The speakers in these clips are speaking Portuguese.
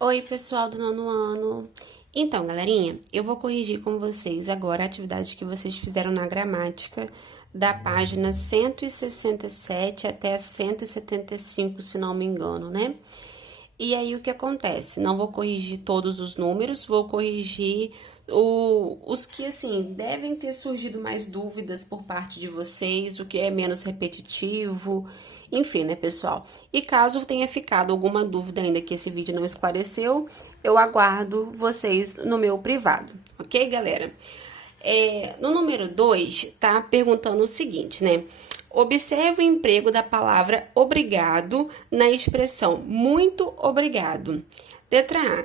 Oi, pessoal do nono ano. Então, galerinha, eu vou corrigir com vocês agora a atividade que vocês fizeram na gramática da página 167 até a 175, se não me engano, né? E aí, o que acontece? Não vou corrigir todos os números, vou corrigir os que, assim, devem ter surgido mais dúvidas por parte de vocês, o que é menos repetitivo, enfim, né, pessoal? E caso tenha ficado alguma dúvida ainda que esse vídeo não esclareceu, eu aguardo vocês no meu privado, ok, galera? No número 2, tá perguntando o seguinte, né? Observe o emprego da palavra obrigado na expressão muito obrigado. Letra A.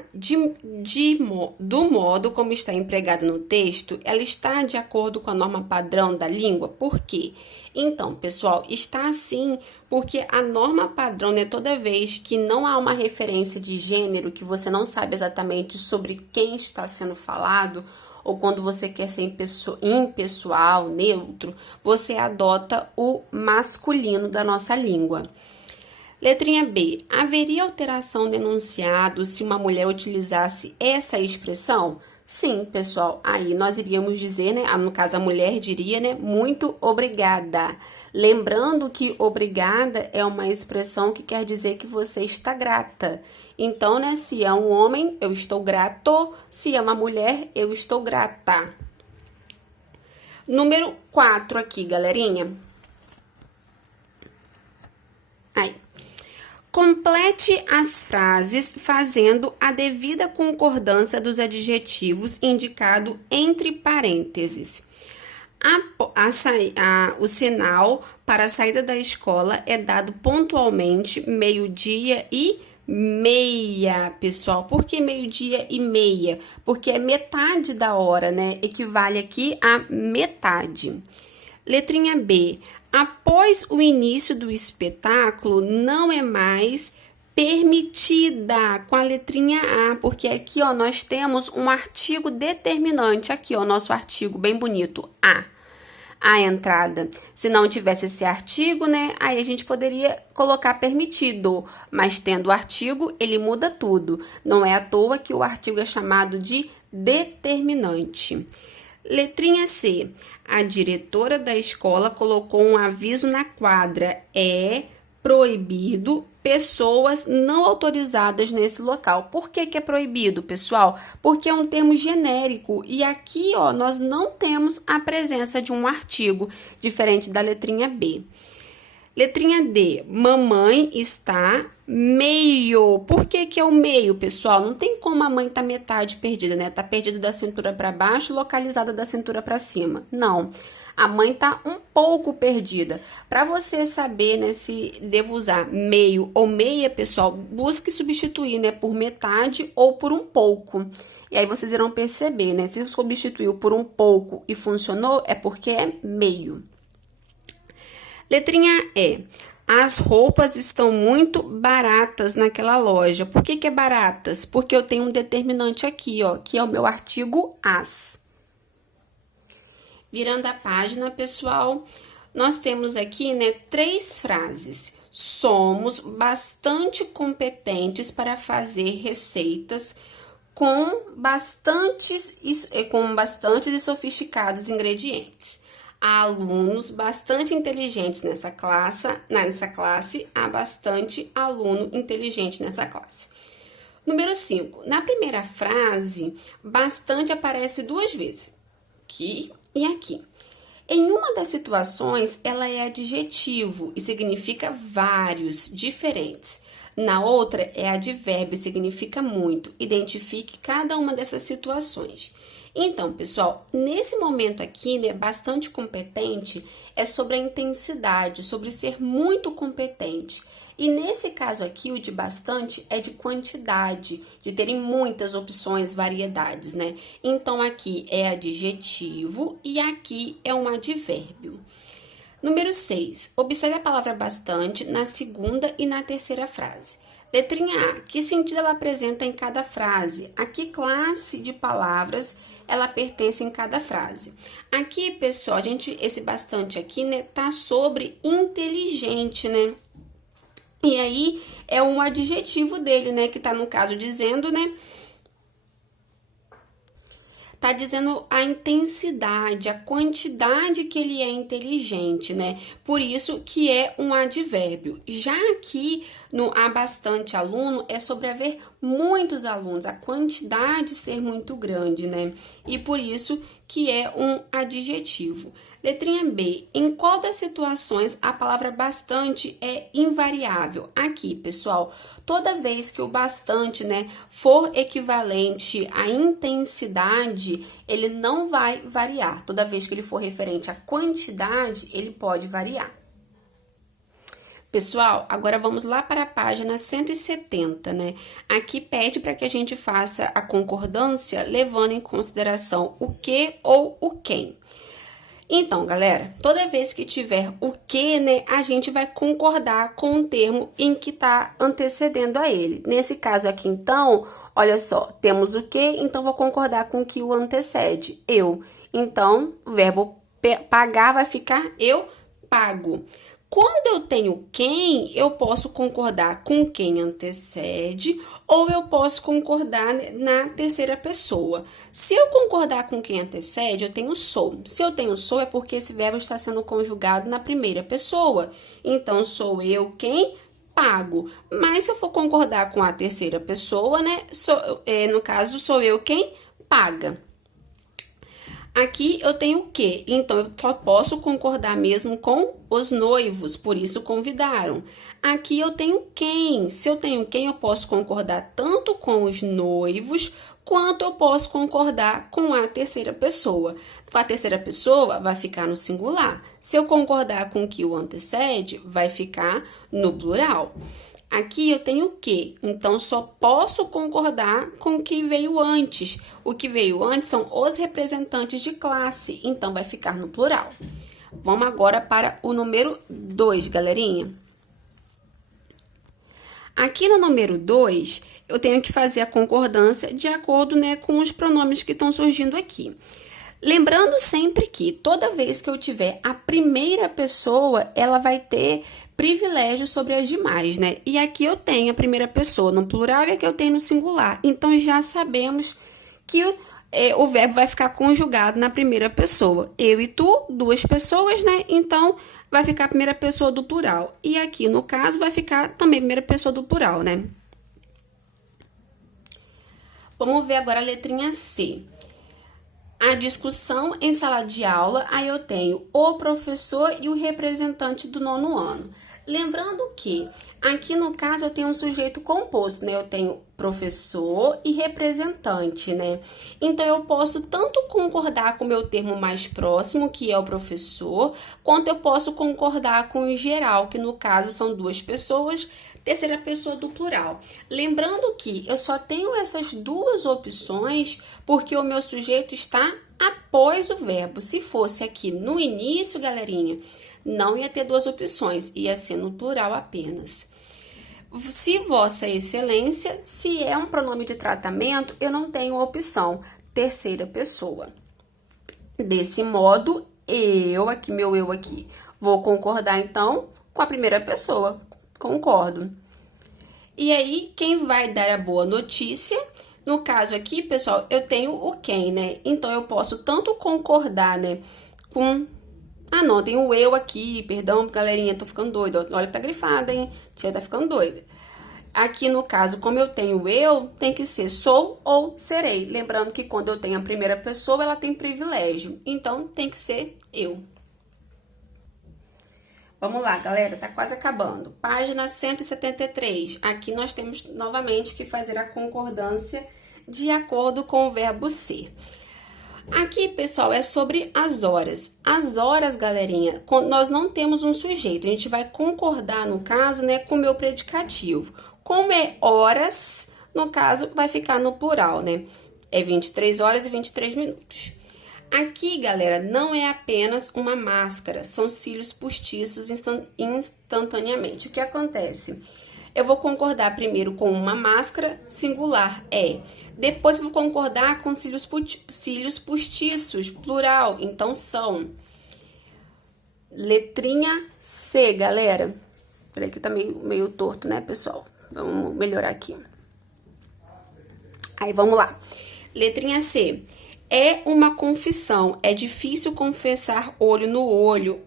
Do modo como está empregado no texto, ela está de acordo com a norma padrão da língua? Por quê? Então, pessoal, está assim porque a norma padrão, né, toda vez que não há uma referência de gênero, que você não sabe exatamente sobre quem está sendo falado, ou quando você quer ser impessoal, neutro, você adota o masculino da nossa língua. Letrinha B. Haveria alteração no enunciado se uma mulher utilizasse essa expressão? Sim, pessoal. Aí nós iríamos dizer, né? No caso, a mulher diria, né? Muito obrigada. Lembrando que obrigada é uma expressão que quer dizer que você está grata. Então, né? Se é um homem, eu estou grato. Se é uma mulher, eu estou grata. Número 4 aqui, galerinha. Aí. Complete as frases fazendo a devida concordância dos adjetivos indicado entre parênteses. O sinal para a saída da escola é dado pontualmente meio-dia e meia, pessoal. Por que meio-dia e meia? Porque é metade da hora, né? Equivale aqui a metade. Letrinha B. Após o início do espetáculo, não é mais permitida, com a letrinha A, porque aqui, ó, nós temos um artigo determinante, aqui, ó, nosso artigo bem bonito, a entrada. Se não tivesse esse artigo, né, aí a gente poderia colocar permitido, mas tendo o artigo, ele muda tudo. Não é à toa que o artigo é chamado de determinante. Letrinha C. A diretora da escola colocou um aviso na quadra. É proibido pessoas não autorizadas nesse local. Por que é proibido, pessoal? Porque é um termo genérico e aqui, ó, nós não temos a presença de um artigo, diferente da letrinha B. Letrinha D. Mamãe está meio. Por que é o meio, pessoal? Não tem como a mãe tá metade perdida, né? Tá perdida da cintura para baixo, localizada da cintura para cima. Não. A mãe tá um pouco perdida. Para você saber, né, se devo usar meio ou meia, pessoal, busque substituir, né, por metade ou por um pouco. E aí vocês irão perceber, né? Se substituiu por um pouco e funcionou, é porque é meio. Letrinha E. As roupas estão muito baratas naquela loja. Por que é baratas? Porque eu tenho um determinante aqui, ó, que é o meu artigo as. Virando a página, pessoal, nós temos aqui, né, 3 frases. Somos bastante competentes para fazer receitas com bastantes e sofisticados ingredientes. Há alunos bastante inteligentes nessa classe, há bastante aluno inteligente nessa classe. Número 5. Na primeira frase, bastante aparece 2 vezes, aqui e aqui. Em uma das situações, ela é adjetivo e significa vários, diferentes. Na outra, é advérbio e significa muito. Identifique cada uma dessas situações. Então, pessoal, nesse momento aqui, né, bastante competente, é sobre a intensidade, sobre ser muito competente. E nesse caso aqui, o de bastante é de quantidade, de terem muitas opções, variedades, né? Então, aqui é adjetivo e aqui é um advérbio. Número 6. Observe a palavra bastante na segunda e na terceira frase. Letrinha A. Que sentido ela apresenta em cada frase? A que classe de palavras ela pertence em cada frase? Aqui, pessoal, esse bastante aqui, né, tá sobre inteligente, né? E aí é um adjetivo dele, né, que tá no caso dizendo, né, tá dizendo a intensidade, a quantidade que ele é inteligente, né? Por isso que é um advérbio. Já aqui no há bastante aluno é sobre haver muitos alunos, a quantidade ser muito grande, né? E por isso que é um adjetivo. Letrinha B. Em qual das situações a palavra bastante é invariável? Aqui, pessoal, toda vez que o bastante, né, for equivalente à intensidade, ele não vai variar. Toda vez que ele for referente à quantidade, ele pode variar. Pessoal, agora vamos lá para a página 170, né? Aqui pede para que a gente faça a concordância levando em consideração o que ou o quem. Então, galera, toda vez que tiver o que, né, a gente vai concordar com o termo em que está antecedendo a ele. Nesse caso aqui, então, olha só, temos o que, então vou concordar com o que o antecede, eu. Então, o verbo pagar vai ficar eu pago. Quando eu tenho quem, eu posso concordar com quem antecede ou eu posso concordar na terceira pessoa. Se eu concordar com quem antecede, eu tenho sou. Se eu tenho sou, é porque esse verbo está sendo conjugado na primeira pessoa. Então, sou eu quem pago. Mas se eu for concordar com a terceira pessoa, né? No caso, sou eu quem paga. Aqui eu tenho o quê? Então, eu só posso concordar mesmo com os noivos, por isso convidaram. Aqui eu tenho quem. Se eu tenho quem, eu posso concordar tanto com os noivos, quanto eu posso concordar com a terceira pessoa. A terceira pessoa vai ficar no singular. Se eu concordar com o que o antecede, vai ficar no plural. Aqui eu tenho o que, então só posso concordar com o que veio antes. O que veio antes são os representantes de classe, então vai ficar no plural. Vamos agora para o número 2, galerinha. Aqui no número 2, eu tenho que fazer a concordância de acordo, né, com os pronomes que estão surgindo aqui. Lembrando sempre que toda vez que eu tiver a primeira pessoa, ela vai ter privilégio sobre as demais, né? E aqui eu tenho a primeira pessoa no plural e aqui eu tenho no singular. Então, já sabemos que o verbo vai ficar conjugado na primeira pessoa. Eu e tu, duas pessoas, né? Então, vai ficar a primeira pessoa do plural. E aqui, no caso, vai ficar também a primeira pessoa do plural, né? Vamos ver agora a letrinha C. A discussão em sala de aula, aí eu tenho o professor e o representante do nono ano. Lembrando que aqui no caso eu tenho um sujeito composto, né? Eu tenho professor e representante, né? Então eu posso tanto concordar com o meu termo mais próximo, que é o professor, quanto eu posso concordar com o geral, que no caso são duas pessoas, terceira pessoa do plural. Lembrando que eu só tenho essas duas opções porque o meu sujeito está após o verbo. Se fosse aqui no início, galerinha, não ia ter duas opções, ia ser no plural apenas. Se Vossa Excelência, se é um pronome de tratamento, eu não tenho opção, terceira pessoa. Desse modo, meu eu aqui, vou concordar então com a primeira pessoa. Concordo. E aí, quem vai dar a boa notícia? No caso aqui, pessoal, eu tenho o quem, né? Então, eu posso tanto concordar, né, com... Ah, não, tem o eu aqui, perdão, galerinha, tô ficando doida. Olha que tá grifada, hein? Tia tá ficando doida. Aqui, no caso, como eu tenho eu, tem que ser sou ou serei. Lembrando que quando eu tenho a primeira pessoa, ela tem privilégio. Então, tem que ser eu. Vamos lá, galera, tá quase acabando. Página 173. Aqui nós temos novamente que fazer a concordância de acordo com o verbo ser. Aqui, pessoal, é sobre as horas. As horas, galerinha, nós não temos um sujeito. A gente vai concordar, no caso, né, com o meu predicativo. Como é horas, no caso, vai ficar no plural, né? É 23 horas e 23 minutos. Aqui, galera, não é apenas uma máscara, são cílios postiços instantaneamente. O que acontece? Eu vou concordar primeiro com uma máscara, singular, é. Depois eu vou concordar com cílios postiços, plural, então são. Letrinha C, galera. Peraí que tá meio torto, né, pessoal? Vamos melhorar aqui. Aí, vamos lá. Letrinha C. É uma confissão. É difícil confessar olho no olho,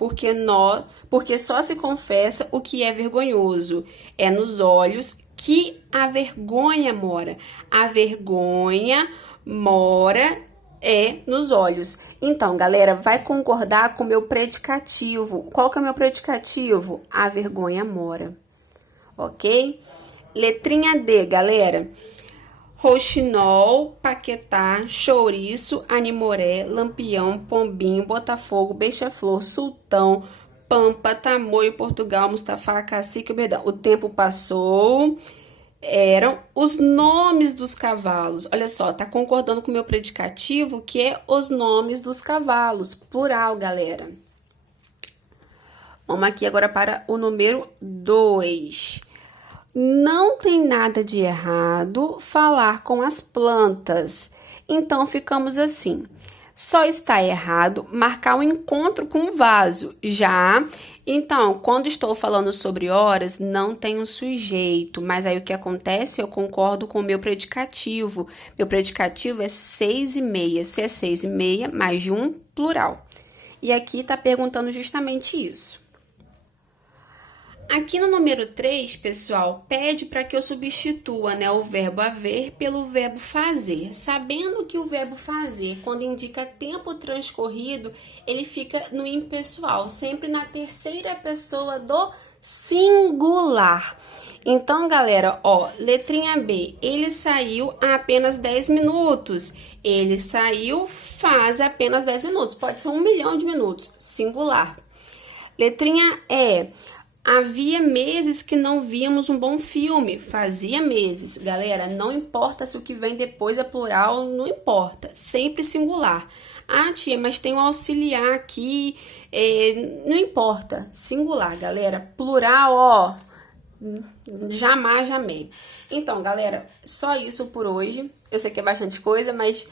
porque só se confessa o que é vergonhoso. É nos olhos que a vergonha mora. A vergonha mora nos olhos. Então, galera, vai concordar com o meu predicativo. Qual que é o meu predicativo? A vergonha mora. Ok? Letrinha D, galera. Roxinol, Paquetá, Chouriço, Animoré, Lampião, Pombinho, Botafogo, Beija-Flor, Sultão, Pampa, Tamoio, Portugal, Mustafa, Cacique, Berdão. O tempo passou. Eram os nomes dos cavalos. Olha só, tá concordando com o meu predicativo, que é os nomes dos cavalos. Plural, galera. Vamos aqui agora para o número 2. Não tem nada de errado falar com as plantas. Então, ficamos assim. Só está errado marcar um encontro com um vaso. Então, quando estou falando sobre horas, não tem um sujeito. Mas aí o que acontece? Eu concordo com o meu predicativo. Meu predicativo é 6:30. Se é 6:30, mais de um, plural. E aqui está perguntando justamente isso. Aqui no número 3, pessoal, pede para que eu substitua, né, o verbo haver pelo verbo fazer. Sabendo que o verbo fazer, quando indica tempo transcorrido, ele fica no impessoal, sempre na terceira pessoa do singular. Então, galera, ó, letrinha B, ele saiu há apenas 10 minutos. Ele saiu faz apenas 10 minutos. Pode ser 1 milhão de minutos, singular. Letrinha E. Havia meses que não víamos um bom filme. Fazia meses. Galera, não importa se o que vem depois é plural, não importa. Sempre singular. Ah, tia, mas tem um auxiliar aqui. Não importa. Singular, galera. Plural, ó. Jamais, jamais. Então, galera, só isso por hoje. Eu sei que é bastante coisa, mas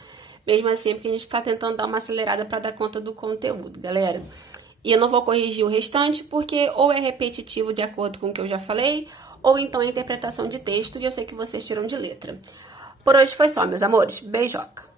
mesmo assim é porque a gente tá tentando dar uma acelerada para dar conta do conteúdo, galera. E eu não vou corrigir o restante, porque ou é repetitivo de acordo com o que eu já falei, ou então é interpretação de texto, e eu sei que vocês tiram de letra. Por hoje foi só, meus amores. Beijoca!